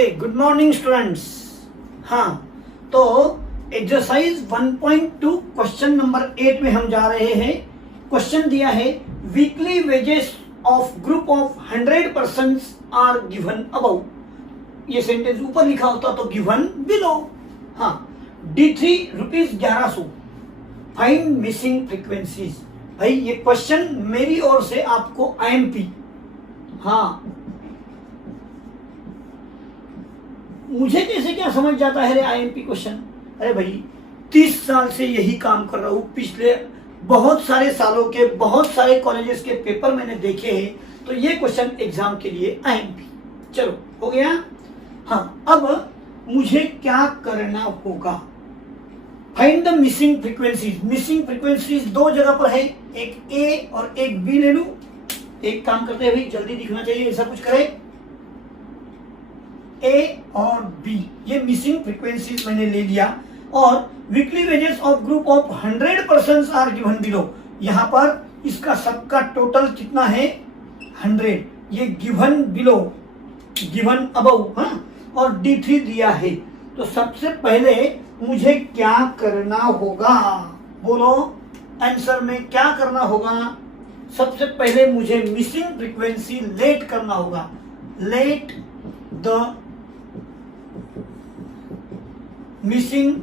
Okay, good morning students. हाँ, तो exercise 1.2 question number 8 में हम जा रहे हैं। क्वेश्चन दिया है weekly wages of group of 100 persons are given above. ये सेंटेंस ऊपर लिखा होता तो गिवन बिलो। हाँ, D3 rupees 1100, find missing frequencies. भाई ये क्वेश्चन मेरी ओर से आपको IMP। हाँ, मुझे कैसे क्या समझ जाता है रे IMP क्वेश्चन। अरे भाई 30 साल से यही काम कर रहा हूं, पिछले बहुत सारे सालों के बहुत सारे कॉलेजेस के पेपर मैंने देखे हैं, तो ये क्वेश्चन एग्जाम के लिए IMP। चलो हो गया। हाँ, अब मुझे क्या करना होगा, find the missing frequencies. Missing frequencies दो जगह पर है, एक A और एक B ले लूं। एक काम करते हैं भाई, जल्दी दिखना चाहिए, ऐसा कुछ करें। A और B ये मिसिंग फ्रीक्वेंसीज मैंने ले लिया, और weekly wages of group of 100 persons are given below. यहां पर इसका सबका टोटल कितना है 100, ये गिवन बिलो, गिवन अबव। हाँ, और D3 दिया है। तो सबसे पहले मुझे क्या करना होगा, बोलो आंसर में क्या करना होगा। सबसे पहले मुझे मिसिंग फ्रीक्वेंसी लेट करना होगा। Let the missing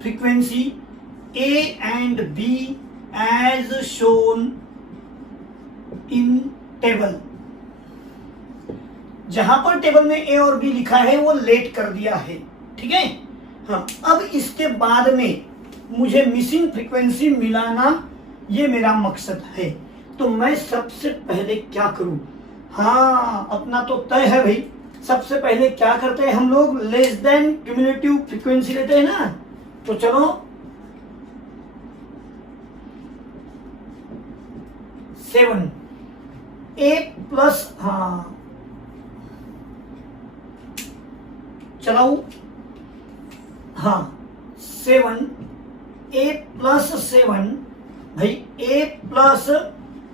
frequency A and B as shown in table. जहां पर टेबल में A और B लिखा है वो लेट कर दिया है, ठीक है। हाँ, अब इसके बाद में मुझे मिसिंग फ्रीक्वेंसी मिलाना, ये मेरा मकसद है। तो मैं सबसे पहले क्या करूं, हाँ अपना तो तय है भाई। सबसे पहले क्या करते हैं हम लोग, लेस देन क्यूमुलेटिव फ्रीक्वेंसी लेते हैं ना। तो चलो 7 A प्लस, हाँ चलाऊ, हाँ 7 A प्लस 7, भाई A plus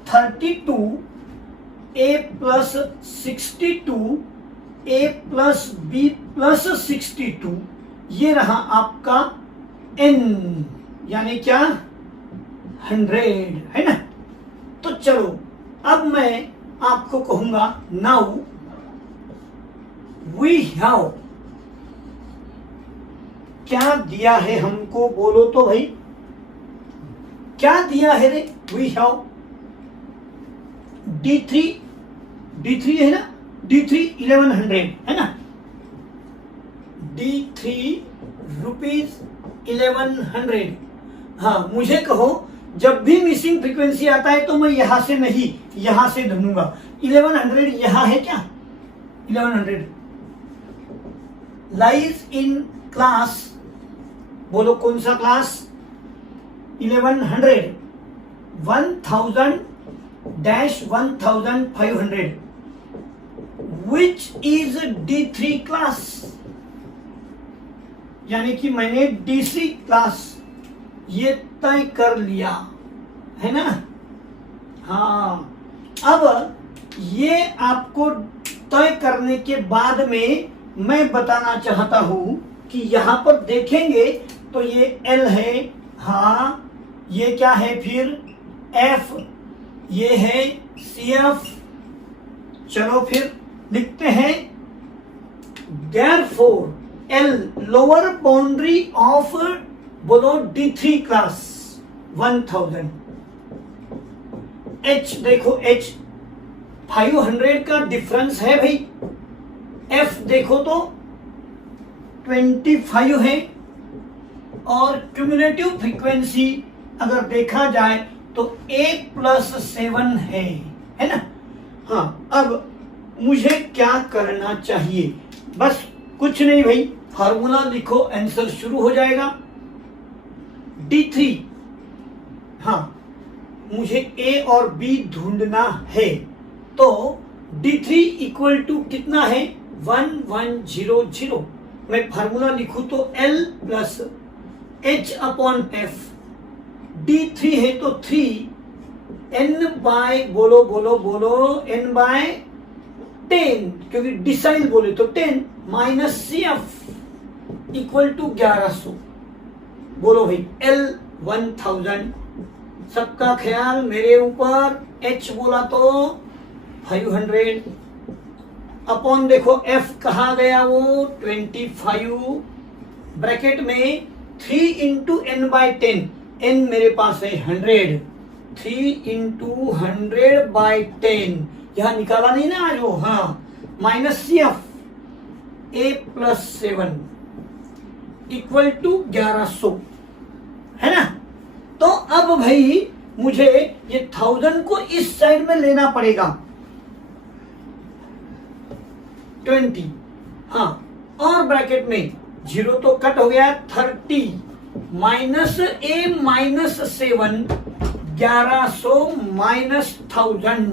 32, A plus 62, A plus B plus 62, ये रहा आपका N, यानी क्या 100, है ना। तो चलो अब मैं आपको कहूंगा नाउ वी हैव, क्या दिया है हमको, बोलो तो भाई क्या दिया है रे। वी हैव D3 है ना, D3 1100 है ना, D3 रुपीज 1100। हाँ, मुझे कहो जब भी मिसिंग फ्रीक्वेंसी आता है तो मैं यहां से नहीं, यहां से ढूंढूंगा। 1100 यहां है क्या, 1100 लाइज इन क्लास, बोलो कौन सा class, 1100 1000-1500 which is D3 class, यानी कि मैंने DC क्लास ये तय कर लिया है ना। हाँ, अब ये आपको तय करने के बाद में मैं बताना चाहता हूं कि यहां पर देखेंगे तो ये L है, हाँ ये क्या है फिर F, ये है CF। चलो फिर लिखते हैं, therefore L lower boundary of, बोलो D3 क्लास 1000। H देखो, H 500 का डिफरेंस है भाई। F देखो तो 25 है, और क्यूमुलेटिव फ्रीक्वेंसी अगर देखा जाए तो A प्लस 7 है ना। हाँ, अब मुझे क्या करना चाहिए, बस कुछ नहीं भाई, फार्मूला लिखो, आंसर शुरू हो जाएगा। D3, हाँ मुझे A और B ढूंढना है, तो D3 इक्वल टू कितना है 1100। मैं फार्मूला लिखूं तो L plus H upon F। D3 है तो 3 N बाय, बोलो बोलो बोलो, N बाय 10, क्योंकि डिसाइल बोले तो 10 माइनस CF इक्वल टू 1100। बोलो भाई L 1000, सबका ख्याल मेरे ऊपर। H बोला तो 500 अपॉन देखो F कहा गया वो 25, ब्रैकेट में 3 इंटू n बाई 10, n मेरे पास है 100, 3 इंटू 100 बाई 10, यहां निकाला नहीं ना आज वो, हाँ, minus CF A plus 7 equal to 1100, है ना। तो अब भाई मुझे ये 1000 को इस साइड में लेना पड़ेगा, 20, हाँ, और ब्रैकेट में 0 तो कट हो गया, 30 माइनस A माइनस 7, 1100 माइनस 1000,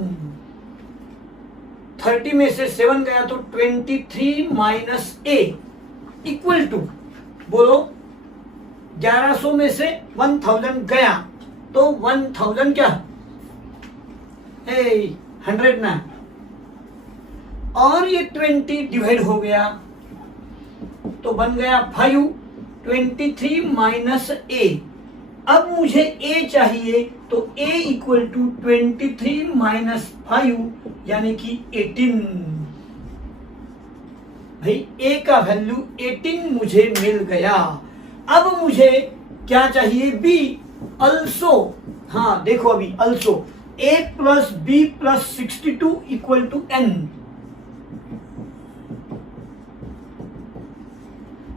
30 में से 7 गया तो 23 माइनस A इक्वल टू, बोलो 1100 में से 1000 गया तो 1000 क्या है 100 ना, और ये 20 डिवाइड हो गया तो बन गया 5, 23 माइनस A। अब मुझे A चाहिए तो A इक्वल टू 23 माइनस 5 यानी कि 18। भाई A का वैल्यू 18 मुझे मिल गया। अब मुझे क्या चाहिए B, अल्सो, हाँ देखो अभी also A plus B plus 62 equal to N,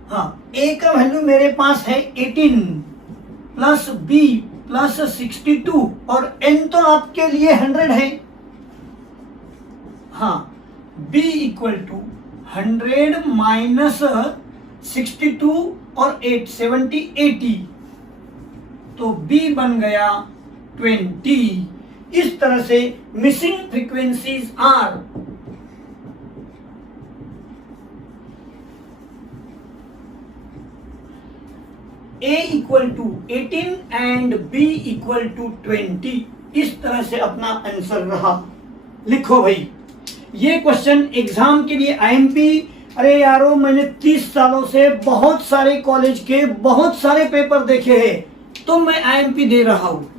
हाँ, A का वैल्यू मेरे पास है 18 प्लस B प्लस 62 और N तो आपके लिए 100 है, हाँ, B इक्वल टू 100 माइनस 62 और 8 70 80, तो B बन गया 20। इस तरह से missing frequencies are A equal to 18 and B equal to 20। इस तरह से अपना आंसर रहा। लिखो भाई, ये क्वेश्चन एग्जाम के लिए IMP। अरे यारो, मैंने 30 सालों से बहुत सारे कॉलेज के बहुत सारे पेपर देखे हैं, तो मैं IMP दे रहा हूं।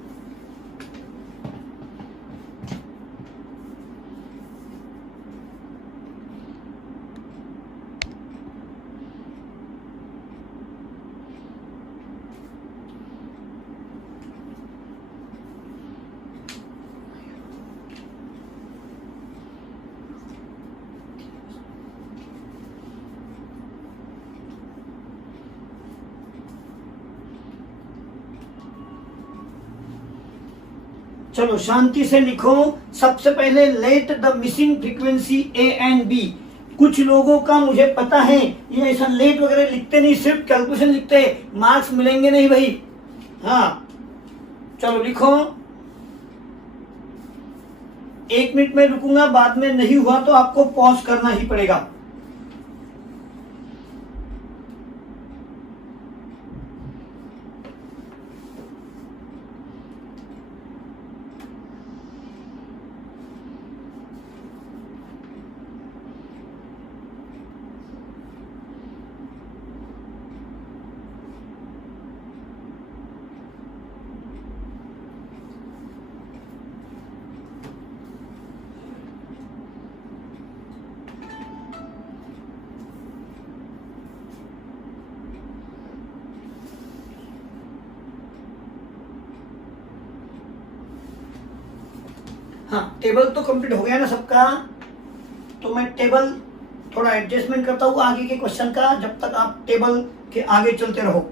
चलो शांति से लिखो। सबसे पहले let the missing frequency A and B। कुछ लोगों का मुझे पता है ये ऐसा लेट वगैरह लिखते नहीं, सिर्फ कैलकुलेशन लिखते हैं, मार्क्स मिलेंगे नहीं भाई। हाँ चलो लिखो। 1 मिनट में रुकूंगा, बाद में नहीं हुआ तो आपको पॉज करना ही पड़ेगा। हाँ, टेबल तो कंप्लीट हो गया ना सबका। तो मैं टेबल थोड़ा एडजस्टमेंट करता हूँ आगे के क्वेश्चन का, जब तक आप टेबल के आगे चलते रहो।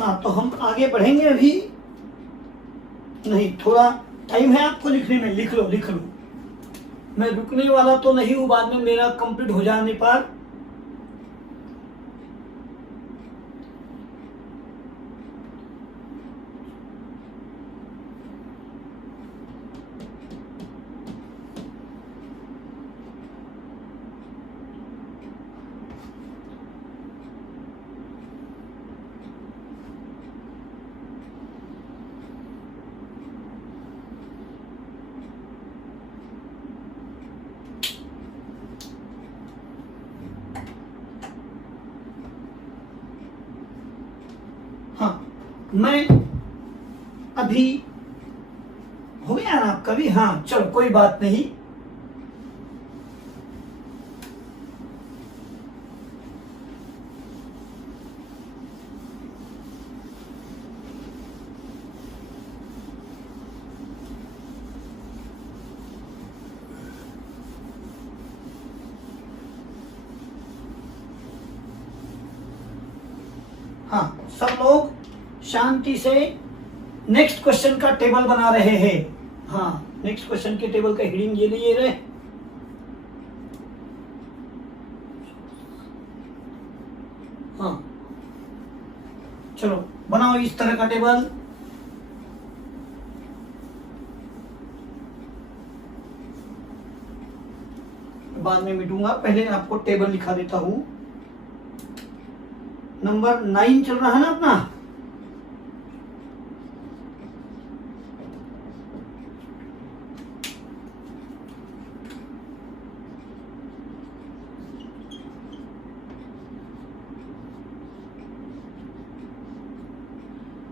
हाँ, तो हम आगे बढ़ेंगे अभी नहीं, थोड़ा टाइम है आपको लिखने में, लिख लो लिख लो। मैं रुकने वाला तो नहीं हूं, बाद में मेरा कंप्लीट हो जाने पर। हाँ, मैं अभी हो गया ना आपका भी? हाँ चलो कोई बात नहीं। हाँ, सब लोग शांति से नेक्स्ट क्वेश्चन का टेबल बना रहे हैं। हाँ, नेक्स्ट क्वेश्चन के टेबल का हेडिंग ये लिए रहे। हाँ चलो बनाओ इस तरह का टेबल। बाद में मिटूंगा, पहले आपको टेबल लिखा देता हूं। नंबर 9 चल रहा है ना अपना।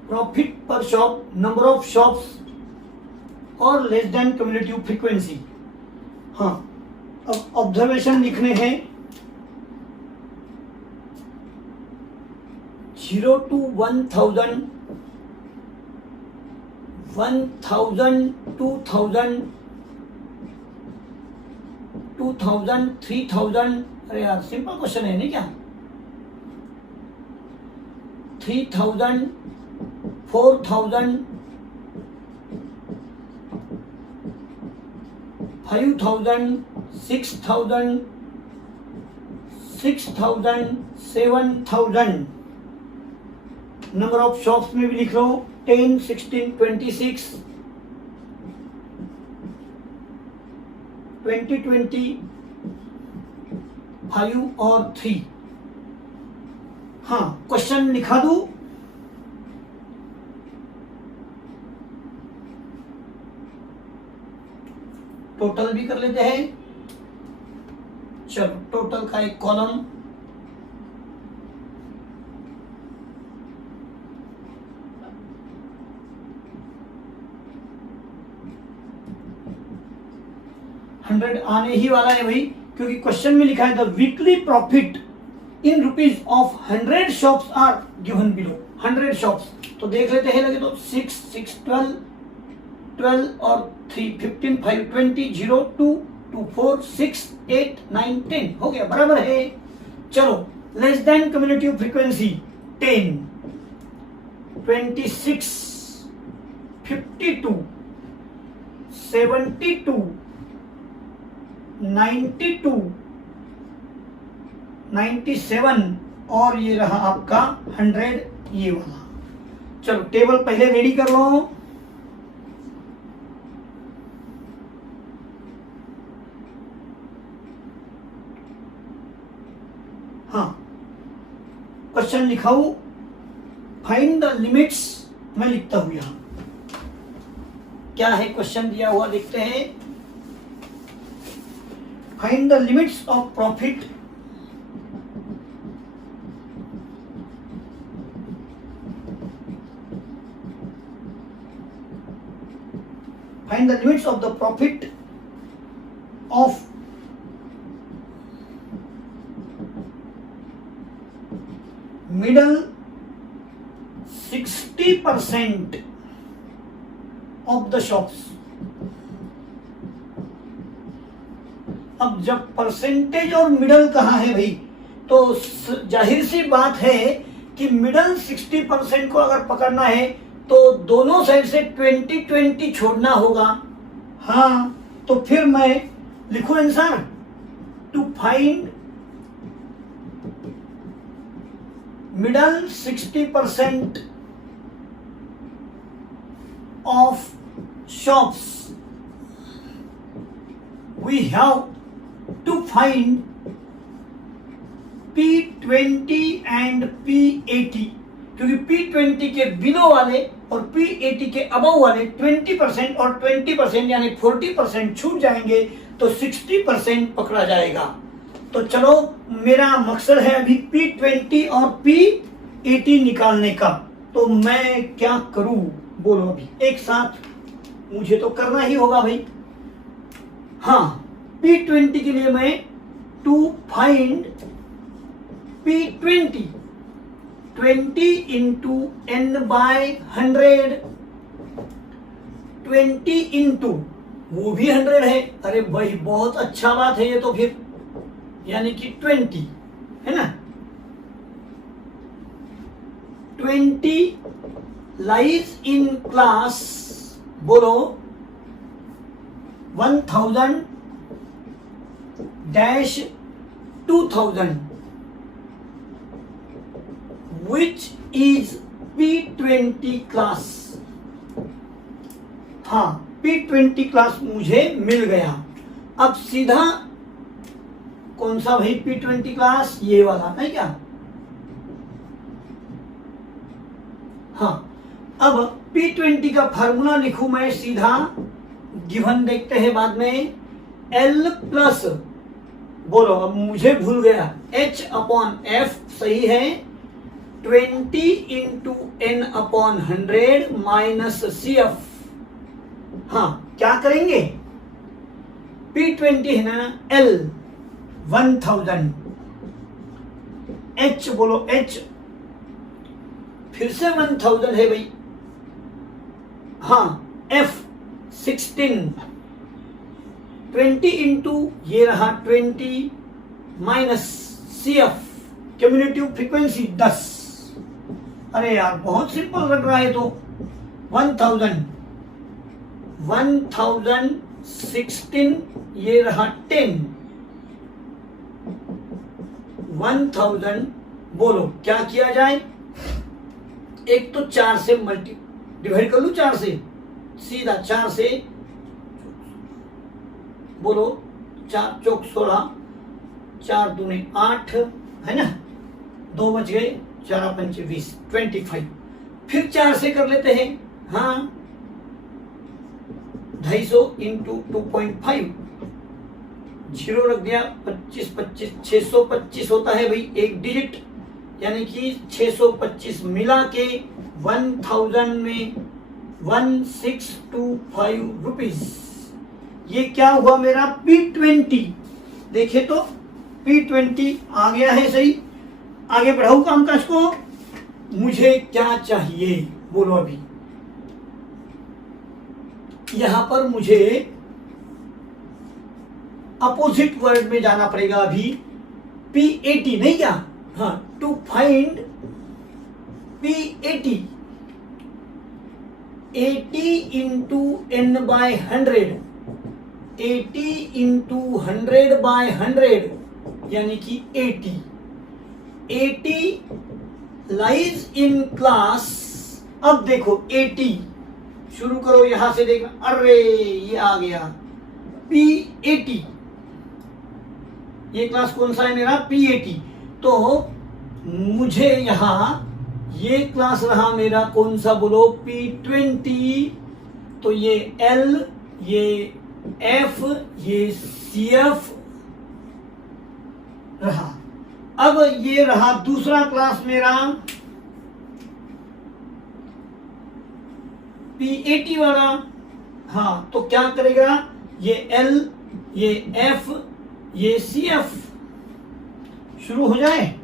प्रॉफिट पर शॉप, नंबर ऑफ शॉप्स और लेस देन क्यूमुलेटिव फ्रीक्वेंसी। हाँ, अब ऑब्जर्वेशन लिखने हैं। 0 to 1000, 1000, 2000, 2000, 3000। अरे यार सिंपल क्वेश्चन है नहीं क्या? 3000, 4000, 5000, 6000, 6000, 7000। नंबर ऑफ शॉप्स में भी लिख लो 10, 16, 26, 20, 20, 5 और 3। हाँ, क्वेश्चन लिखा दूं? टोटल भी कर लेते हैं। चलो टोटल का एक कॉलम, $100 आने ही वाला है भाई, क्योंकि क्वेश्चन में लिखा है the weekly profit in rupees of 100 shops are given below. 100 shops तो देख लेते हैं, लगे तो 6, 6, 12, 12 और 3, 15, 5, 20, 0, 2, 2, 4, 6, 8, 9, 10 हो गया, बराबर है। चलो लेस देन क्यूमुलेटिव फ्रीक्वेंसी 10, 26, 52, 72, 92, 97 और ये रहा आपका 100 ये वाला। चलो टेबल पहले रेडी कर लो। हाँ, क्वेश्चन लिखाऊ, फाइंड द लिमिट्स। मैं लिखता हूं यहां क्या है क्वेश्चन दिया हुआ, देखते हैं। Find the limits of profit find the limits of the profit of middle 60% of the shops। अब जब परसेंटेज और मिडल कहा है भाई, तो जाहिर सी बात है कि मिडल 60% को अगर पकड़ना है तो दोनों साइड से 20-20 छोड़ना होगा। हाँ, तो फिर मैं लिखूं answer, to find middle 60% of shops we have to find P20 and P80, क्योंकि P20 के बिलो वाले और P80 के अबव वाले 20% और 20% यानी 40% छूट जाएंगे तो 60% पकड़ा जाएगा। तो चलो, मेरा मकसद है अभी P20 और P80 निकालने का। तो मैं क्या करूं, बोलो अभी एक साथ, मुझे तो करना ही होगा भाई। हाँ, P20 के लिए मैं to find P20 20 into n by 100, 20 into वो भी 100 है। अरे भाई बहुत अच्छा बात है ये तो, फिर यानी कि 20 है ना। 20 लाइज इन क्लास, बोलो 1000 dash 2000, which is P20 class। हाँ, P20 क्लास मुझे मिल गया। अब सीधा कौन सा भाई P20 क्लास, ये वाला है क्या? हाँ, अब P20 का फार्मूला लिखूं मैं सीधा, गिवन देखते हैं बाद में, L प्लस, बोलो अब मुझे भूल गया, H अपॉन F सही है, 20 into n upon 100 minus CF। हाँ, क्या करेंगे, P20 है ना, L 1000, H बोलो H, फिर से 1000 है भाई। हाँ, F 16, 20 इंटू ये रहा 20 माइनस CF क्यूमुलेटिव फ्रीक्वेंसी 10। अरे यार बहुत सिंपल लग रहा है। तो 1000 16 ये रहा 10, 1000 बोलो क्या किया जाए, एक तो 4 से डिवाइड कर लूं, 4 से सीधा, 4 से बोलो 4 चौक 16, 4 दूने 8 है ना, 2 बच गए, 4 पंचे 20, 25। फिर 4 से कर लेते हैं। हाँ, 250 इंटू 2.5, 0 रख दिया, 25 25 625 होता है भाई एक डिजिट, यानी कि 625 मिला के 1000 में 1625 रुपीज। ये क्या हुआ मेरा P20। देखिए तो P20 आ गया है सही। आगे बढ़ाऊं कामकाज को, मुझे क्या चाहिए बोलो। अभी यहां पर मुझे अपोजिट वर्ड में जाना पड़ेगा। अभी P80 नहीं क्या, हाँ, to find P80, 80 into n by 100, 80 into 100 by 100 यानी कि 80 लाइज इन क्लास। अब देखो 80 शुरू करो, यहां से देखना, अरे ये आ गया P80। ये क्लास कौन सा है मेरा, P80। तो मुझे यहां ये क्लास रहा मेरा कौन सा बोलो, P20। तो ये L, ये F, ये CF रहा। अब ये रहा दूसरा क्लास मेरा P80 वाला। हाँ, तो क्या करेगा, ये L, ये F, ये CF शुरू हो जाए।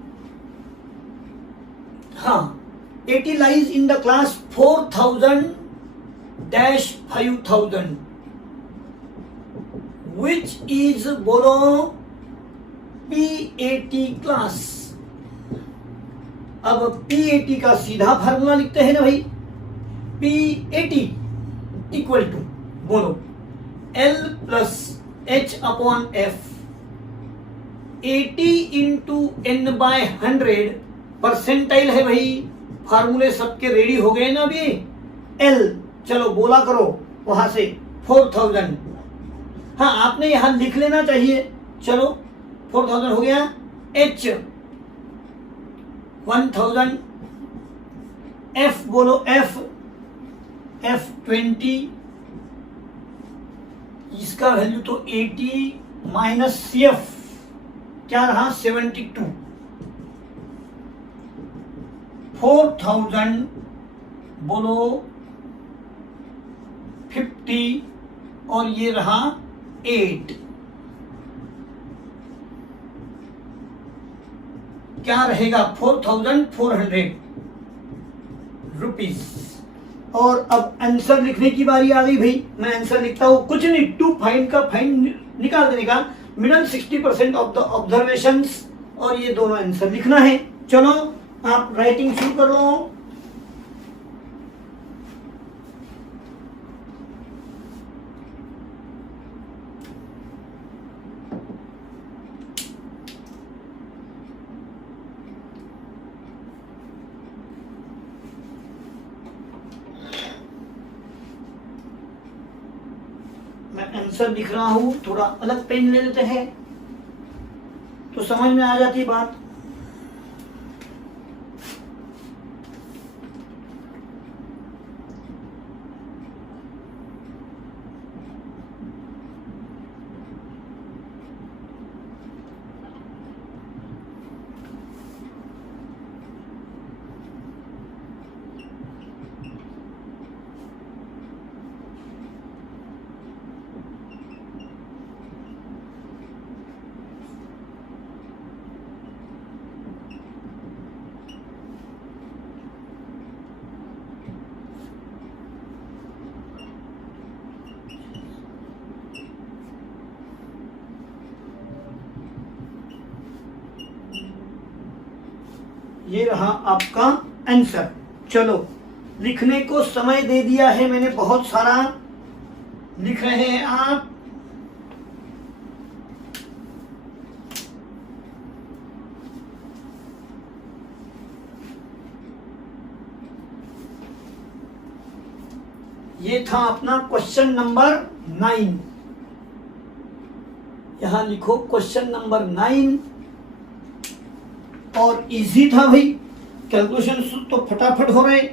हाँ, 80 lies in the class 4000-5000 which is बोलो P80 क्लास। अब PAT का सीधा फार्मूला लिखते हैं ना भाई, PAT इक्वल टू, बोलो, L plus H upon F, 80 into N by 100 percentile है भाई। फार्मूले सबके रेडी हो गए ना अभी। L चलो बोला करो वहां से 4000, हाँ आपने यहां लिख लेना चाहिए। चलो 4000 हो गया। H 1000, F बोलो, F 20, इसका वैल्यू तो 80 माइनस CF क्या रहा, 72। 4000 बोलो 50 और ये रहा 8, क्या रहेगा 4400 रुपीज। और अब आंसर लिखने की बारी आ गई भाई। मैं आंसर लिखता हूं, कुछ नहीं, टू फाइंड का फाइंड निकाल देने का, मिडल 60% ऑफ द ऑब्जर्वेशंस, और ये दोनों आंसर लिखना है। चलो आप राइटिंग शुरू कर लो। मैं आंसर लिख रहा हूं, थोड़ा अलग पेन ले लेते हैं तो समझ में आ जाती बात। ये रहा आपका आंसर। चलो लिखने को समय दे दिया है मैंने बहुत सारा, लिख रहे हैं आप। ये था अपना क्वेश्चन नंबर 9। यहां लिखो क्वेश्चन नंबर 9, और इजी था भाई, कैलकुलेशन तो फटाफट हो रहे।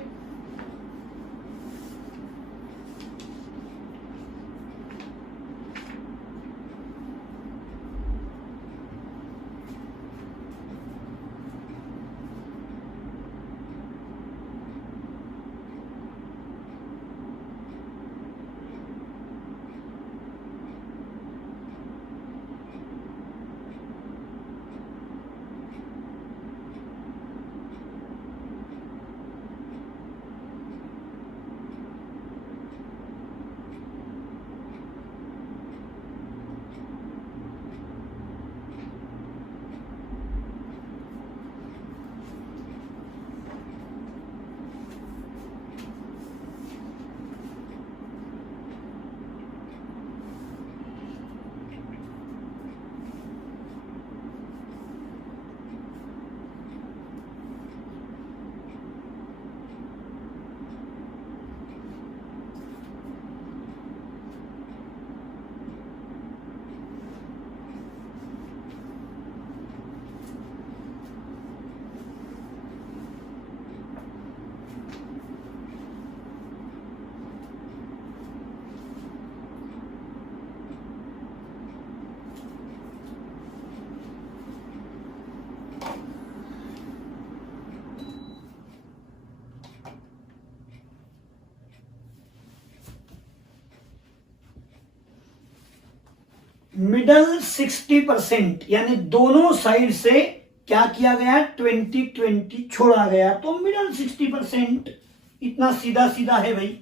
मिडल 60%, यानी दोनों साइड से क्या किया गया, 20-20 छोड़ा गया, तो मिडल 60%। इतना सीधा सीधा है भाई।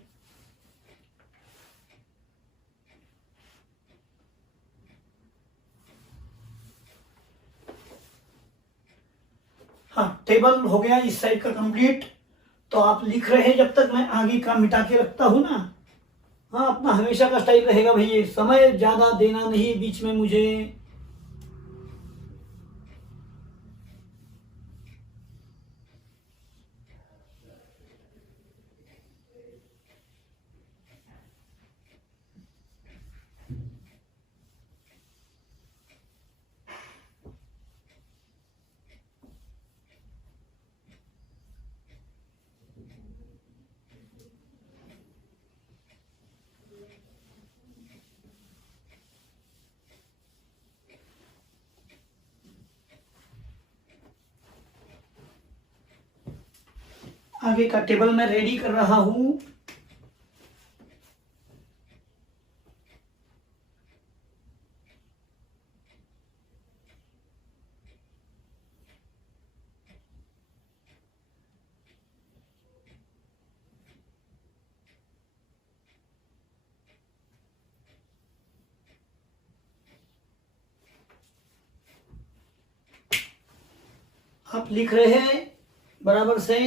हाँ, टेबल हो गया इस साइड का कंप्लीट। तो आप लिख रहे हैं जब तक मैं आगे का मिटा के रखता हूं ना। हाँ, अपना हमेशा का स्टाइल रहेगा भाई, समय ज्यादा देना नहीं बीच में मुझे। आगे का टेबल मैं रेडी कर रहा हूं। आप लिख रहे हैं बराबर से।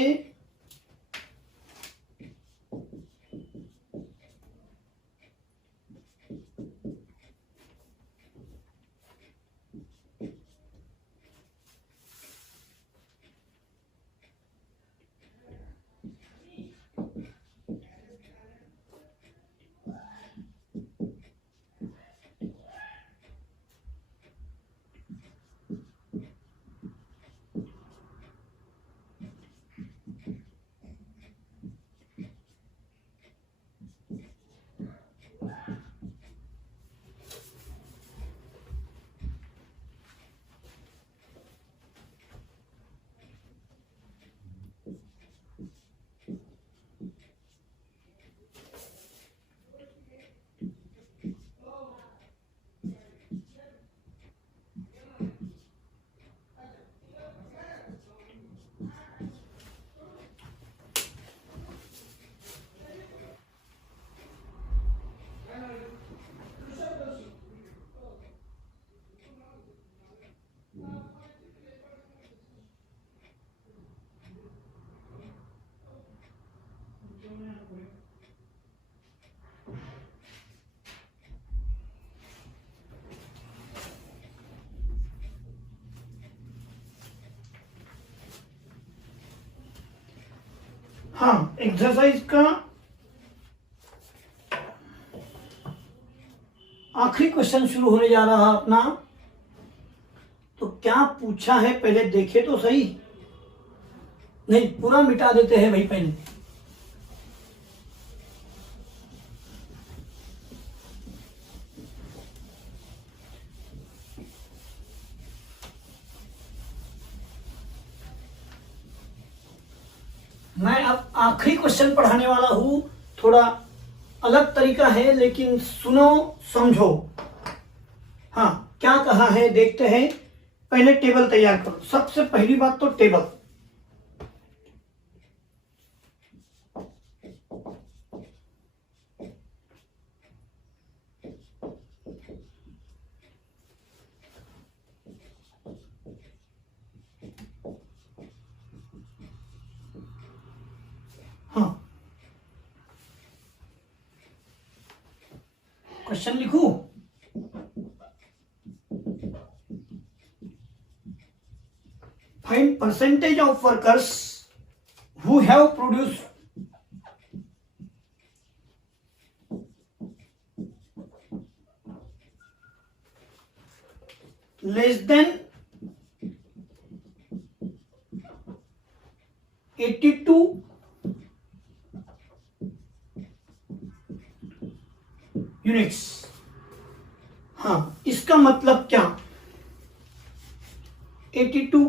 हाँ, एक्सरसाइज का आखिरी क्वेश्चन शुरू होने जा रहा अपना। तो क्या पूछा है पहले देखे तो सही। नहीं, पूरा मिटा देते हैं भाई पहले। मैं अब आखिरी क्वेश्चन पढ़ाने वाला हूं। थोड़ा अलग तरीका है लेकिन सुनो समझो। हाँ, क्या कहा है देखते हैं। पहले टेबल तैयार करो। सबसे पहली बात तो टेबल। हाँ, क्वेश्चन लिखूं। Find percentage of workers who have produced less than 82 units. हाँ, इसका मतलब क्या। 82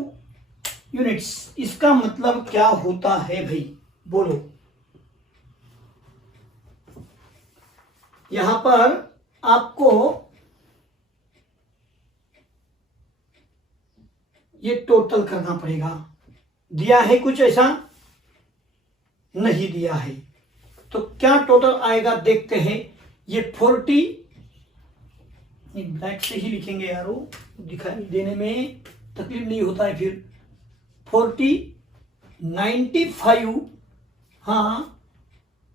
यूनिट्स, इसका मतलब क्या होता है भाई, बोलो। यहां पर आपको ये टोटल करना पड़ेगा। दिया है कुछ ऐसा नहीं दिया है, तो क्या टोटल आएगा देखते हैं। ये 40, ब्लैक से ही लिखेंगे यारो, दिखाई देने में तकलीफ नहीं होता है फिर। 95, हाँ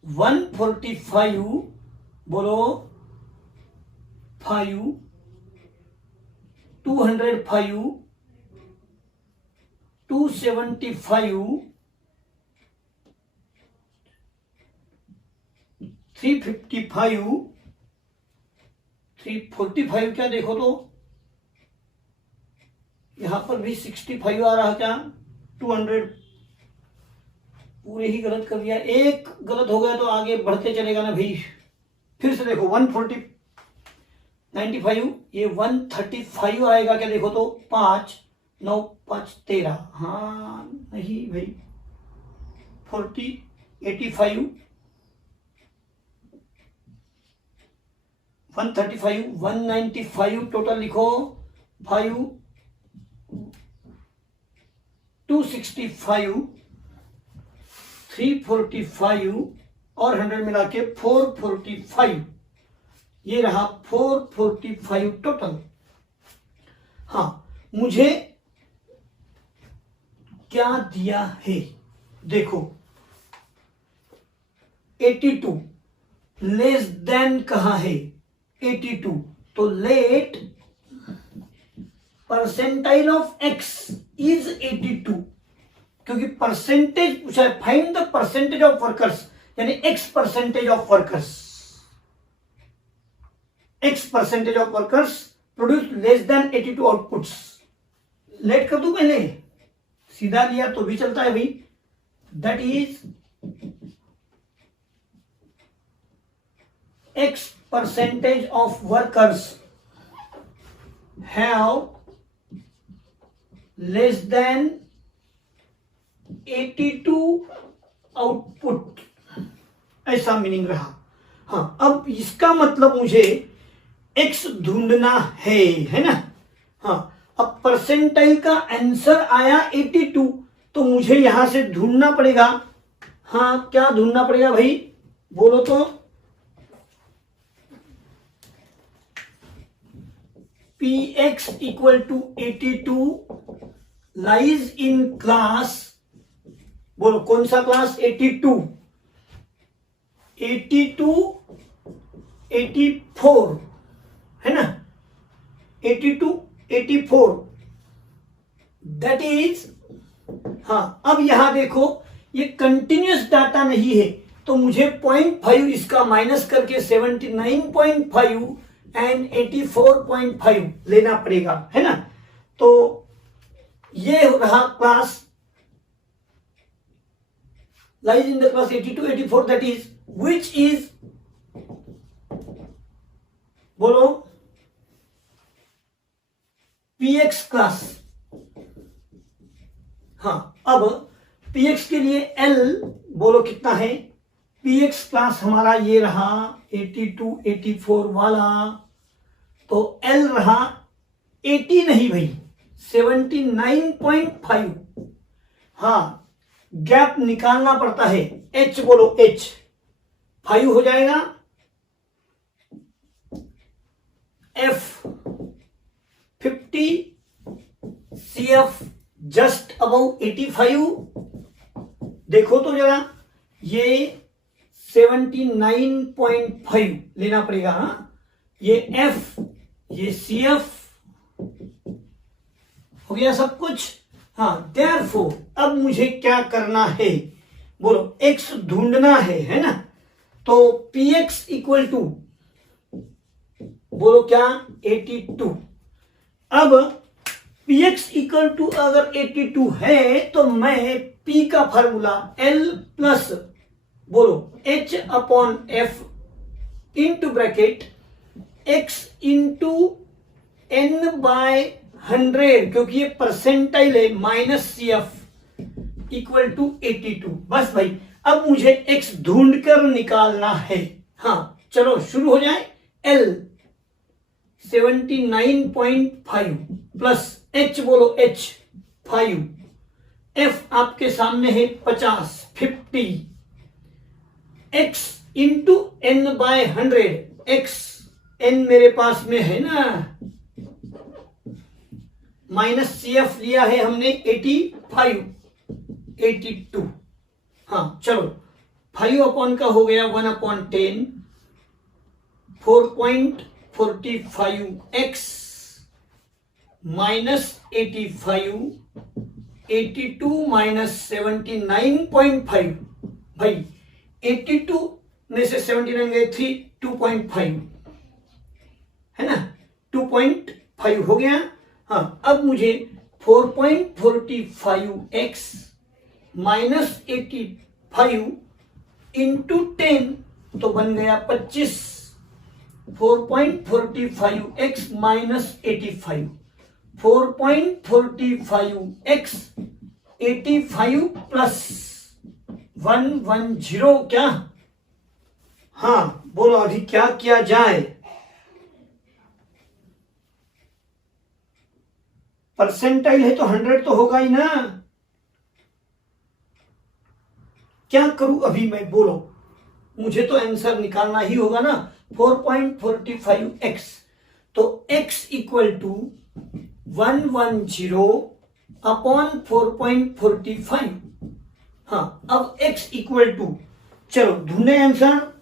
145, बोलो 5, 205, 275, 355, 345, क्या देखो तो यहां पर भी 65 आ रहा, क्या 200, पूरे ही गलत कर दिया। एक गलत हो गया तो आगे बढ़ते चलेगा ना भाई। फिर से देखो 140, 95, ये 135 आएगा क्या देखो तो 5, 9, 5, 13, हाँ नहीं भाई 40, 85, 135, 195 टोटल लिखो, 5, 265, 345 और 100 मिला के 445, ये रहा 445 टोटल। हाँ मुझे क्या दिया है देखो, 82 लेस देन कहा है 82, तो let percentile of x is 82, क्योंकि परसेंटेज पूछा है, find the percentage of workers, यानी x percentage of workers, x percentage of workers produce less than 82 outputs. Let कर दूं पहले, सीधा लिया तो भी चलता है भाई, that is x percentage of workers have less than 82 output, ऐसा मीनिंग रहा। हाँ अब इसका मतलब मुझे x ढूंढना है ना। हाँ अब परसेंटाइल का आंसर आया 82, तो मुझे यहां से ढूंढना पड़ेगा। हाँ क्या ढूंढना पड़ेगा भाई, बोलो तो। Px equal to 82 lies in class, बोलो कौन सा क्लास, 82, 82, 84 है ना, 82, 84, दैट इज। हाँ अब यहां देखो ये कंटिन्यूअस डाटा नहीं है, तो मुझे 0.5 इसका माइनस करके 79.5 एंड 84.5 लेना पड़ेगा, है ना। तो ये रहा class lies in the class 82, 84, that is which is, बोलो px क्लास। हाँ अब px के लिए l बोलो कितना है, px क्लास हमारा ये रहा 82, 84 वाला, तो l रहा 80 नहीं भाई 79.5। हाँ गैप निकालना पड़ता है, h बोलो h, 5 हो जाएगा, f 50, cf जस्ट अबाउ 85, देखो तो जरा ये 79.5 लेना पड़ेगा। हाँ ये f, ये cf हो गया सब कुछ। हाँ therefore अब मुझे क्या करना है, बोलो x ढूंढना है ना। तो px इक्वल टू, बोलो क्या 82। अब px इक्वल टू अगर 82 है तो मैं p का फार्मूला l प्लस, बोलो h upon f into bracket x into n by 100, क्योंकि ये परसेंटाइल है, माइनस cf इक्वल टू 82। बस भाई अब मुझे x ढूंढकर निकालना है। हाँ चलो शुरू हो जाए। l 79.5 प्लस h, बोलो h 5, f आपके सामने है 50, x into n by 100, x n मेरे पास में है ना, माइनस CF लिया है हमने 85, 82। हाँ चलो, 5 अपॉन का हो गया 1/10, 4.45x माइनस 85, 82 माइनस 79.5। भाई 82 में से 79 गए 3, 2.5 है ना, 2.5 हो गया। हाँ अब मुझे 4.45x माइनस 85 इंटू 10 तो बन गया 25। 4.45x माइनस 85, 4.45x 85 प्लस 110 क्या? हाँ बोलो अभी क्या किया जाए? परसेंटाइल है तो 100 तो होगा ही ना। क्या करूं अभी मैं, बोलो, मुझे तो आंसर निकालना ही होगा ना। 4.45x तो x इक्वल टू 110 अपॉन 4.45। हाँ अब x इक्वल टू, चलो ढूंढे आंसर,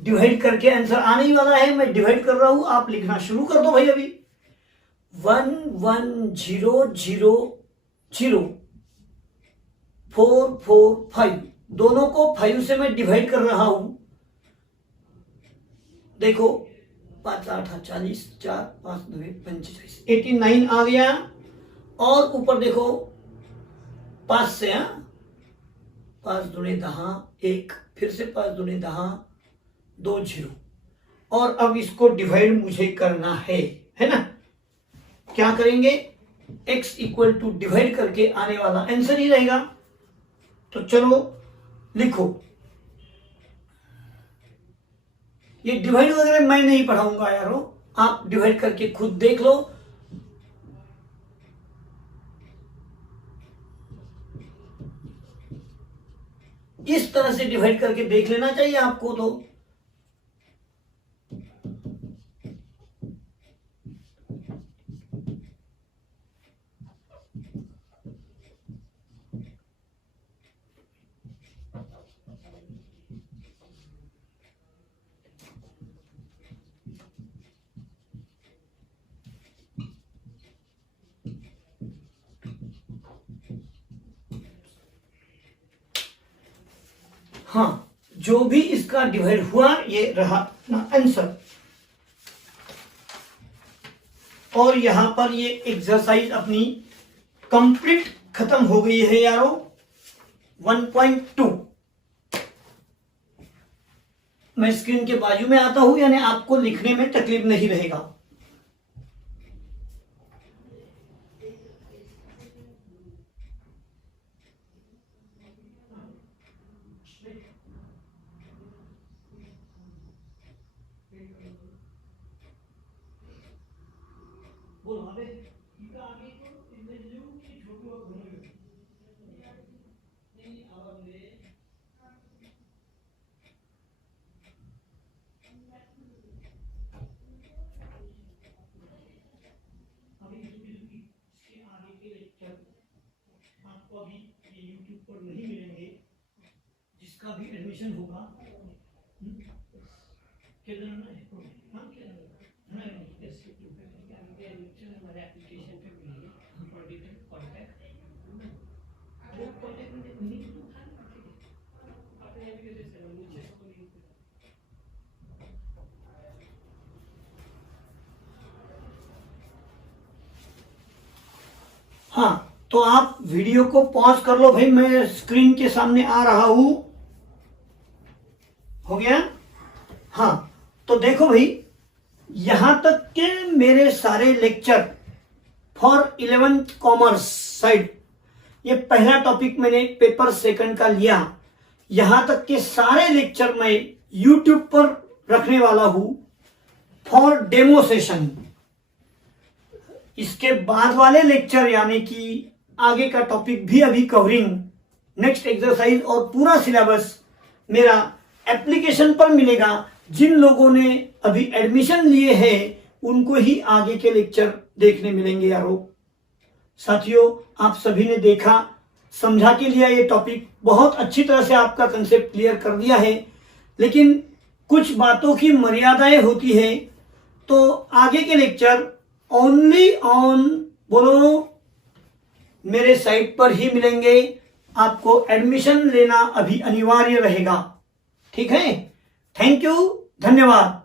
डिवाइड करके आंसर आने ही वाला है। मैं डिवाइड कर रहा हूं, आप लिखना शुरू कर दो भाई। अभी 1100445 दोनों को 5 से मैं डिवाइड कर रहा हूं। देखो 5 8 40, 4 5 9 45, 89 आ गया। और ऊपर देखो 5 से 5 दूनी 10, 1 फिर से 5 दूनी 10, 2 0। और अब इसको डिवाइड मुझे करना है ना। क्या करेंगे, x इक्वल टू डिवाइड करके आने वाला आंसर ही रहेगा। तो चलो लिखो, ये डिवाइड वगैरह मैं नहीं पढ़ाऊंगा यारो, आप डिवाइड करके खुद देख लो। इस तरह से डिवाइड करके देख लेना चाहिए आपको। तो हाँ, जो भी इसका डिवाइड हुआ ये रहा ना आंसर। और यहां पर ये एक्सरसाइज अपनी कंप्लीट खत्म हो गई है यारो। 1.2 मैं स्क्रीन के बाजू में आता हूं, यानी आपको लिखने में तकलीफ नहीं रहेगा। आपको अभी यूट्यूब पर नहीं मिलेंगे, जिसका भी एडमिशन होगा हमारे एप्लीकेशन पे मिलेंगे। हाँ तो आप वीडियो को पॉज कर लो भाई, मैं स्क्रीन के सामने आ रहा हूं। हो गया? हाँ तो देखो भाई, यहां तक के मेरे सारे lecture for 11th commerce side, ये पहला टॉपिक मैंने पेपर सेकंड का लिया। यहां तक के सारे लेक्चर मैं यूट्यूब पर रखने वाला हूं फॉर डेमो सेशन। इसके बाद वाले लेक्चर यानी कि आगे का टॉपिक भी अभी कवरिंग, नेक्स्ट एक्सरसाइज और पूरा सिलेबस मेरा एप्लीकेशन पर मिलेगा। जिन लोगों ने अभी एडमिशन लिए हैं उनको ही आगे के लेक्चर देखने मिलेंगे यारो। साथियों, आप सभी ने देखा, समझा के लिया ये टॉपिक, बहुत अच्छी तरह से आपका कंसेप्ट क्लियर कर दिया है। लेकिन कुछ बातों की मर्यादाएं होती है, तो आगे के लेक्चर ओनली ऑन बोलो मेरे साइट पर ही मिलेंगे। आपको एडमिशन लेना अभी अनिवार्य रहेगा। ठीक है, थैंक यू, धन्यवाद।